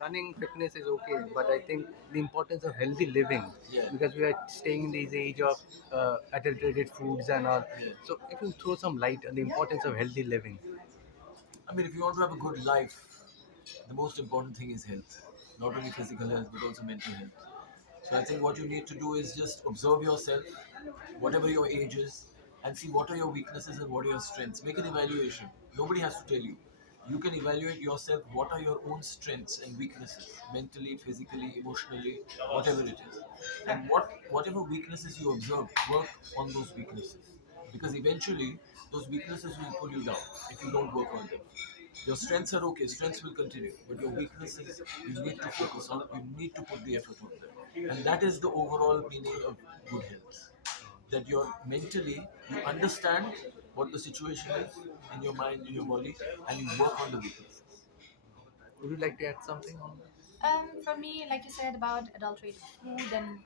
running fitness is okay, but I think the importance of healthy living, Yeah. because we are staying in this age of adulterated foods and all. Yeah. So if you throw some light on the importance of healthy living. I mean, if you want to have a good life, the most important thing is health. Not only physical health, but also mental health. So I think what you need to do is just observe yourself, whatever your age is, and see what are your weaknesses and what are your strengths. Make an evaluation. Nobody has to tell you. You can evaluate yourself what are your own strengths and weaknesses, mentally, physically, emotionally, whatever it is. And whatever weaknesses you observe, work on those weaknesses. Because eventually, those weaknesses will pull you down if you don't work on them. Your strengths are okay, strengths will continue, but your weaknesses you need to focus on, you need to put the effort on them. And that is the overall meaning of good health. That you're mentally, you understand what the situation is in your mind, in your body, and you work on the weaknesses. Would you like to add something on that? For me, like you said about adulterated food and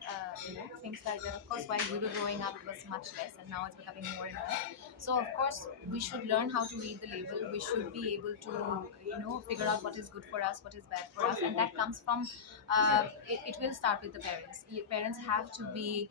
things like that. Of course, while we were growing up, it was much less, and now it's becoming more and more. So, of course, we should learn how to read the label. We should be able to figure out what is good for us, what is bad for us, and that comes from. It will start with the parents. Parents have to be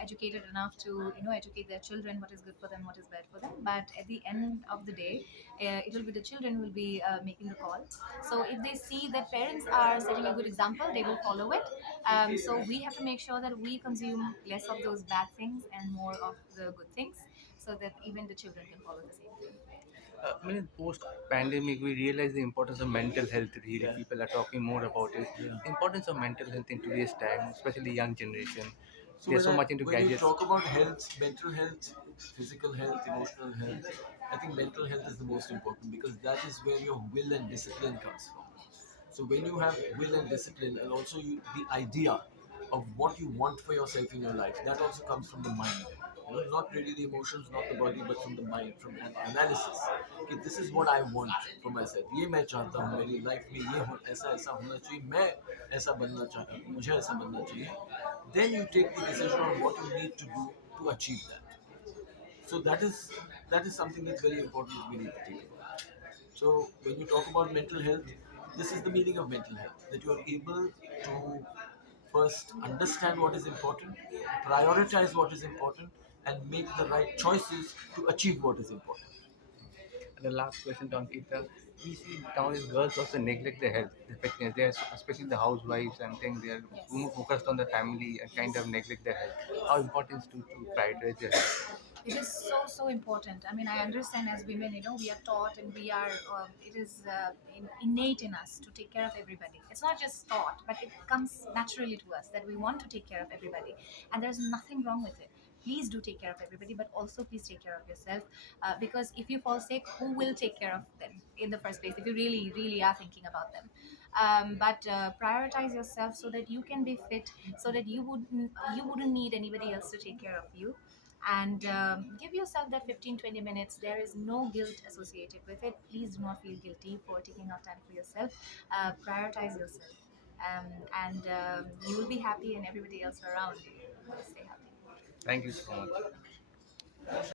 educated enough to educate their children what is good for them, what is bad for them. But at the end of the day, it will be the children who will be making the call. So if they see that parents are setting a good example, they will follow it. So we have to make sure that we consume less of those bad things and more of the good things, so that even the children can follow the same thing. I mean, post pandemic, we realize the importance of mental health. Really, Yeah. people are talking more about it. Yeah. The importance of mental health in today's time, especially young generation. So They're so much into when you gadgets. talk about health, mental health, physical health, emotional health, I think mental health is the most important because that is where your will and discipline comes from. So when you have will and discipline, and also the idea of what you want for yourself in your life, that also comes from the mind. Not really the emotions, not the body, but from the mind, from an analysis. Okay, this is what I want for myself. ये मैं चाहता हूँ मेरी life में ये ऐसा ऐसा होना चाहिए मैं ऐसा बनना चाहता हूँ मुझे ऐसा बनना चाहिए. Then you take the decision on what you need to do to achieve that. So that is something that's very important that we need to think about. So when you talk about mental health, this is the meaning of mental health, that you are able to first understand what is important, prioritize what is important, and make the right choices to achieve what is important. And the last question to Ankita, we see nowadays girls also neglect their health, their fitness. They are, especially the housewives and things, they are Yes. more focused on the family and kind of neglect their health. How Yes. important is to prioritize your health? It is so important. I mean, I understand as women, we are taught and we are. It is innate in us to take care of everybody. It's not just taught, but it comes naturally to us that we want to take care of everybody, and there's nothing wrong with it. Please do take care of everybody, but also please take care of yourself, because if you fall sick, who will take care of them in the first place? If you really are thinking about them, but prioritize yourself so that you can be fit, so that you wouldn't need anybody else to take care of you, and give yourself that 15-20 minutes. There is no guilt associated with it. Please do not feel guilty for taking out time for yourself. Prioritize yourself, um, and you will be happy, and everybody else around you will stay happy. Thank you so much.